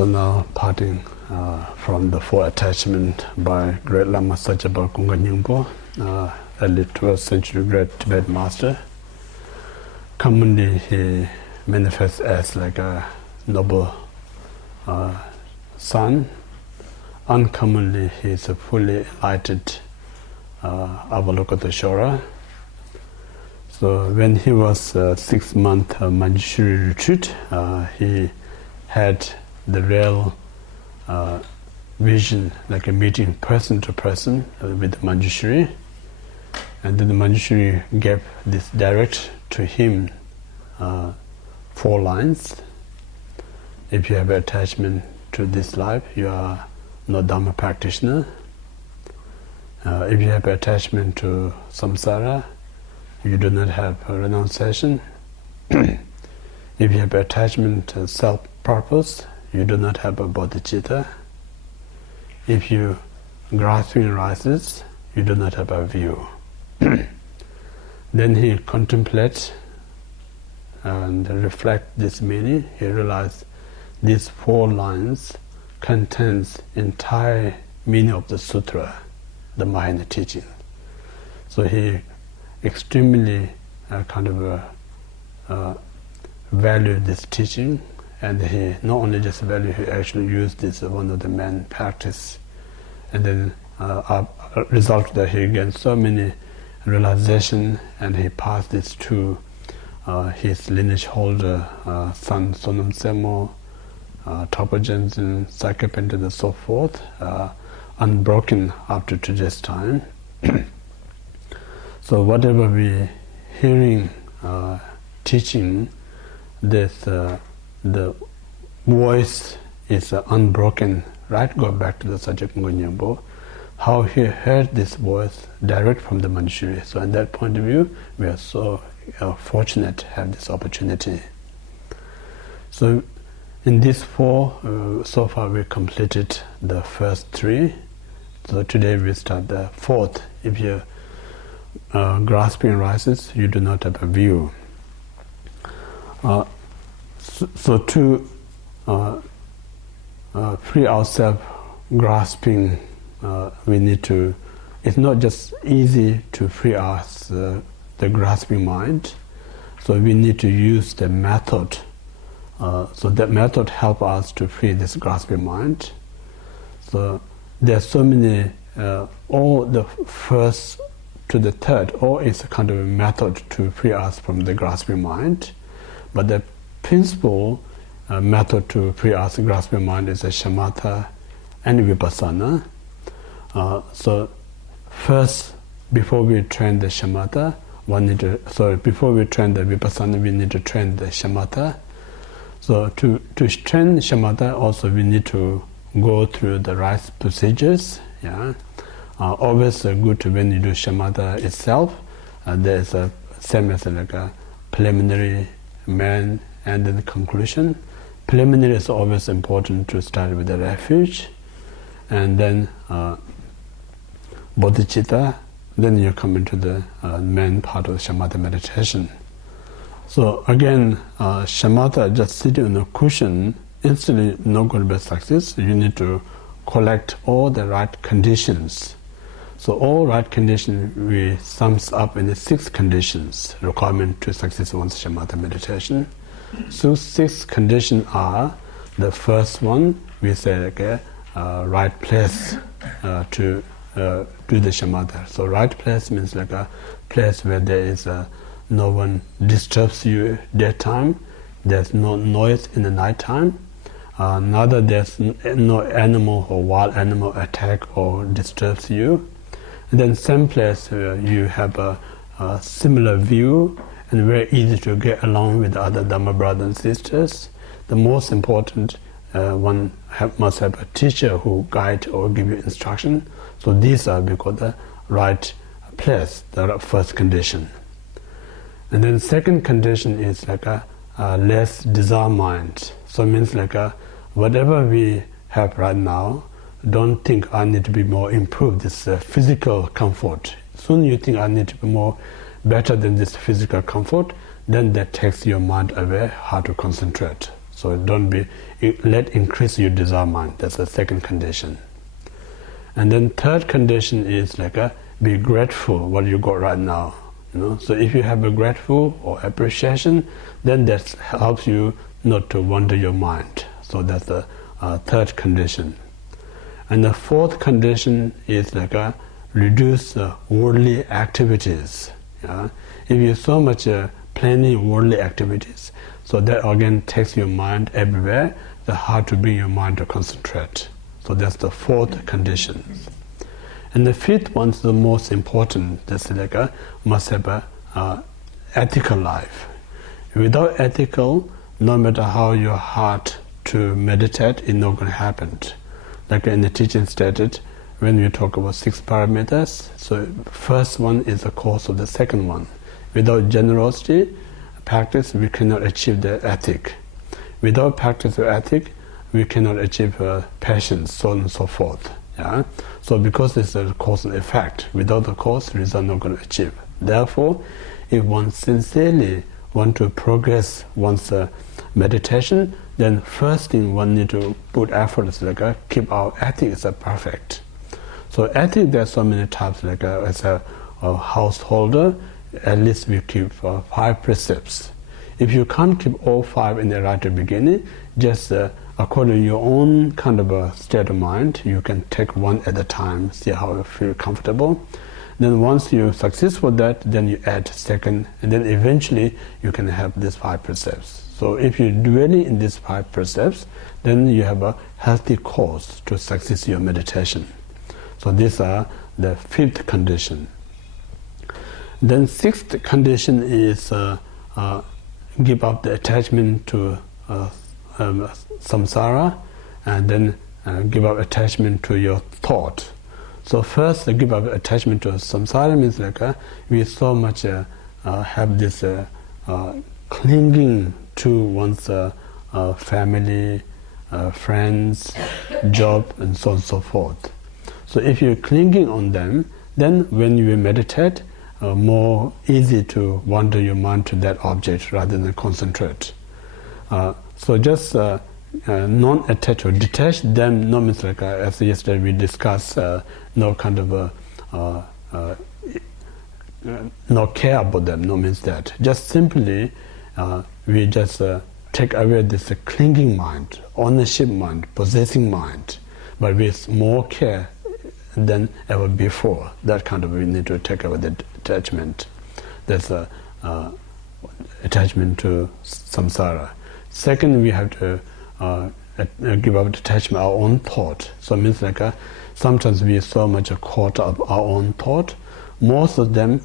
So now parting from the four attachment by Great Lama Sakyabal Kunga Nyingpo, early 12th century great Tibet master. Commonly he manifests as like a noble son. Uncommonly he is a fully enlightened Avalokiteshvara. So when he was 6-month Manjushri retreat, he had the real vision, like a meeting person to person with the Manjushri, and then the Manjushri gave this direct to him 4 lines. If you have attachment to this life, you are no Dhamma practitioner. If you have attachment to samsara, you do not have a renunciation. If you have attachment to self-purpose, you do not have a bodhicitta. If you grasping arises, you do not have a view. Then he contemplates and reflects this meaning. He realized these 4 lines contains entire meaning of the sutra, the Mahayana teaching. So he extremely valued this teaching, and he not only just valued, he actually used this as one of the main practice. And then a result that he gained so many realization, and he passed this to his lineage holder, son Sonam Semo, Tapa Jensen, Sakyapen, and so forth, unbroken up to today's time. So whatever we hearing, teaching, this the voice is unbroken, right? Go back to the subject Nyingpo, how he heard this voice direct from the Manjushri. So in that point of view, we are so fortunate to have this opportunity. So in these 4, so far we completed the first 3. So today we start the 4th. If your grasping arises, you do not have a view. So to free ourselves grasping, we need to, it's not just easy to free us the grasping mind, so we need to use the method. So that method help us to free this grasping mind. So there are so many, all the first to the 3rd, all is a kind of a method to free us from the grasping mind. But the principal method to free us grasping mind is a shamatha and vipassana. So first, before we train the shamatha, before we train the vipassana, we need to train the shamatha. So to train shamatha, also we need to go through the right procedures. Yeah, always good to, when you do shamatha itself, there is a same as like a preliminary, main, and then the conclusion. Preliminary is always important to start with the refuge, and then bodhicitta, then you come into the main part of the shamatha meditation. So again, shamatha, just sitting on a cushion, instantly not going to be success. You need to collect all the right conditions. So all right conditions we sums up in the 6 conditions requirement to success one's shamatha meditation. So 6 conditions are: the first one we say okay, right place to do the shamatha. So right place means like a place where there is no one disturbs you daytime, there's no noise in the nighttime, neither there's no animal or wild animal attack or disturbs you. And then same place where you have a similar view and very easy to get along with other Dhamma brothers and sisters. The most important one must have a teacher who guide or give you instruction. So these are because the right place, the first condition. And then second condition is like a less desire mind. So it means like whatever we have right now, don't think I need to be more improved, this physical comfort. Soon you think I need to be more better than this physical comfort, then that takes your mind away how to concentrate. So let increase your desire mind. That's the second condition. And then third condition is be grateful what you got right now. So if you have a grateful or appreciation, then that helps you not to wander your mind. So that's the third condition. And the fourth condition is reduce worldly activities. Yeah? If you so much planning worldly activities, so that again takes your mind everywhere. It's hard to bring your mind to concentrate. So that's the fourth condition. And the fifth one is the most important. That's must have a ethical life. Without ethical, no matter how your heart to meditate, it's not going to happen. Like in the teaching stated, when we talk about 6 parameters, so first one is the cause of the second one. Without generosity practice, we cannot achieve the ethic. Without practice of ethic, we cannot achieve patience, so on and so forth. Yeah? So because it's a cause and effect, without the cause, result not going to achieve. Therefore, if one sincerely want to progress one's meditation, then first thing one need to put effort is keep our ethics perfect. So ethics, there are so many types. As a householder, at least we keep 5 precepts. If you can't keep all 5 in the right beginning, just according to your own kind of a state of mind, you can take one at a time, see how you feel comfortable. Then once you're successful with that, then you add second, and then eventually you can have these 5 precepts. So if you're dwelling in these 5 precepts, then you have a healthy cause to success your meditation. So these are the 5th condition. Then 6th condition is give up the attachment to samsara, and then give up attachment to your thought. So first, give up attachment to samsara means we so much have this clinging to one's family, friends, job, and so on and so forth. So if you're clinging on them, then when you meditate, more easy to wander your mind to that object rather than concentrate. So just non-attach or detach them, no means as yesterday we discussed, no kind of no care about them, no means that. Just simply we just take away this clinging mind, ownership mind, possessing mind, but with more care than ever before. That kind of we need to take away the attachment. That's attachment to samsara. Second, we have to give up attachment our own thought. So it means sometimes we are so much caught up our own thought, most of them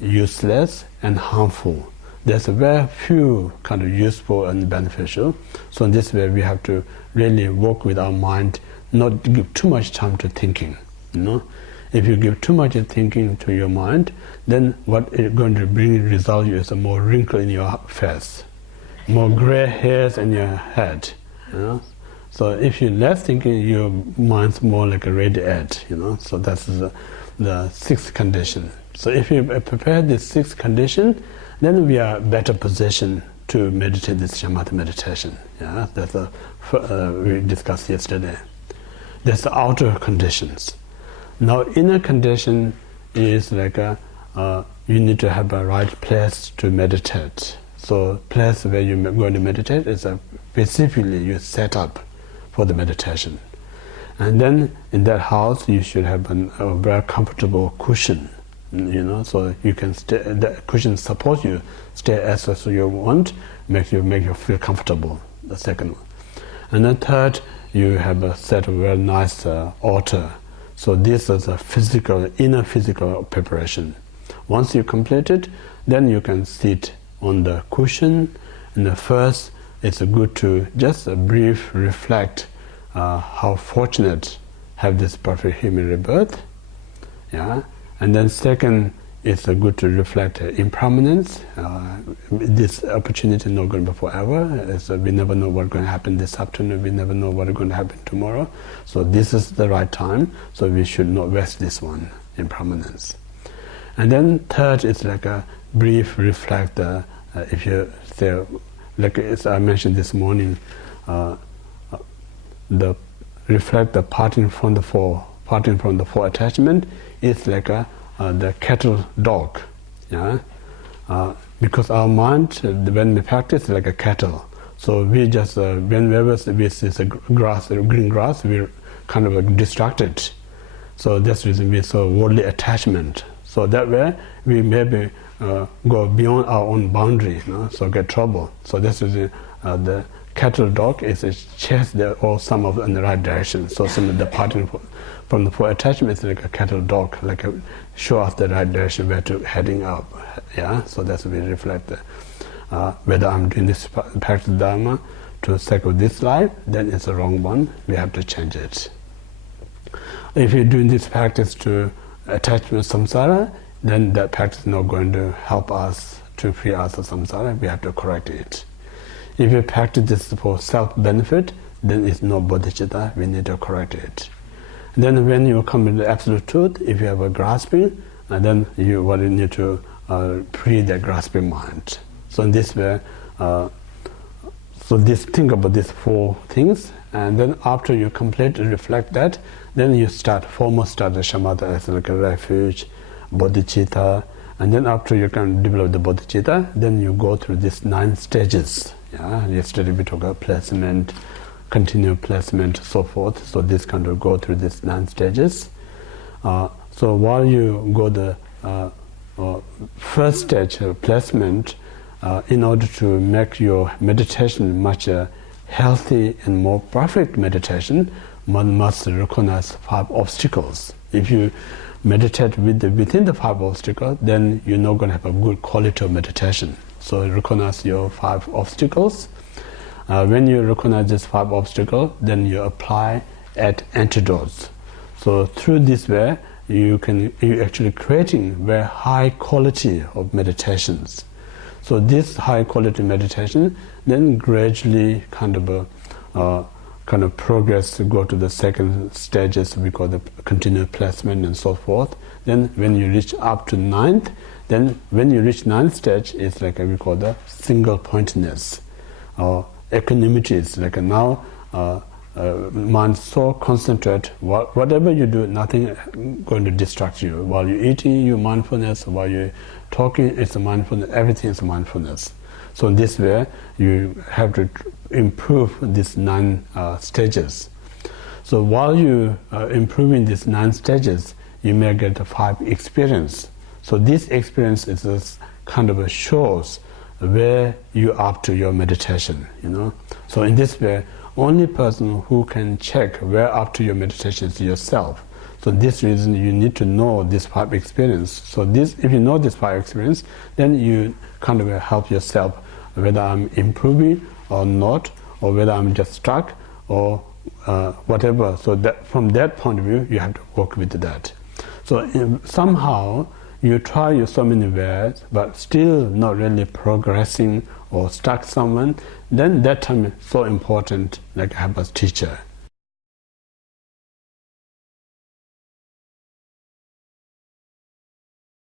useless and harmful. There's a very few kind of useful and beneficial. So in this way we have to really work with our mind, not give too much time to thinking. If you give too much thinking to your mind, then what is going to bring result is a more wrinkle in your face, more gray hairs in your head. So if you less thinking, your mind's more like a red edge. So that's the 6th condition. So if you prepare this 6th condition, then we are better positioned to meditate this shamatha meditation. That's we discussed yesterday. That's the outer conditions. Now inner condition is you need to have a right place to meditate. So place where you're going to meditate is specifically you set up for the meditation. And then in that house you should have a very comfortable cushion, so you can stay, the cushion supports you, stay as you want, make you feel comfortable, the second one. And then third, you have a set of very nice altar. So this is a inner physical preparation. Once you complete it, then you can sit on the cushion. And first, it's good to just brief reflect how fortunate have this perfect human rebirth. And then second, it's good to reflect impermanence. This opportunity is not going to be forever. We never know what's going to happen this afternoon. We never know what's going to happen tomorrow. So this is the right time. So we should not waste this one, impermanence. And then third is a brief reflect. If you say like as I mentioned this morning, the reflect the parting from the four attachment is like the cattle dog, yeah. Because our mind, when we practice, like a cattle. So we just whenever we see the grass, green grass, we're kind of distracted. So that's the reason we so worldly attachment. So that way we maybe go beyond our own boundary, so get trouble. So that's the cattle dog is a chase there or some of in the right direction. So some of the parting from the four attachments is like a cattle dog, like a show us the right direction where to heading up. Yeah, so that's we reflect whether I'm doing this practice Dharma to the sake of this life, then it's a wrong one. We have to change it. If you're doing this practice to attachment samsara, then that practice is not going to help us to free us of samsara. We have to correct it. If you practice this for self-benefit, then it's no bodhicitta. We need to correct it. And then when you come to the absolute truth, if you have a grasping, then you need to free the grasping mind. So in this way, think about these four things, and then after you completely reflect that, then you foremost start the shamatha as like a refuge, bodhicitta, and then after you can develop the bodhicitta, then you go through these 9 stages. Yeah, yesterday we talked about placement, continued placement, so forth. So this kind of go through these 9 stages. So while you go the first stage of placement, in order to make your meditation much healthy and more perfect meditation, one must recognize 5 obstacles. If you meditate within the 5 obstacles, then you're not going to have a good quality of meditation. So recognize your 5 obstacles. When you recognize these 5 obstacles, then you apply at antidotes. So through this way, you actually creating very high quality of meditations. So this high quality meditation then gradually kind of progress to go to the second stages we call the continued placement and so forth. Then when you reach up to 9th, then when you reach 9th stage, it's like we call the single pointedness or equanimity. It's like now mind so concentrate, whatever you do, nothing going to distract you. While you're eating, you mindfulness. While you're talking, it's a mindfulness. Everything is mindfulness. So in this way, you have to improve these 9 stages. So while you are improving these 9 stages, you may get a 5 experience. So this experience is this kind of shows where you are up to your meditation. So in this way, only person who can check where up to your meditation is yourself. So this reason you need to know this 5 experience. So if you know this 5 experience, then you kind of help yourself whether I'm improving or not, or whether I'm just stuck or whatever. So that from that point of view, you have to work with that. So somehow you try so many ways, but still not really progressing or stuck someone, then that time is so important, like have a teacher.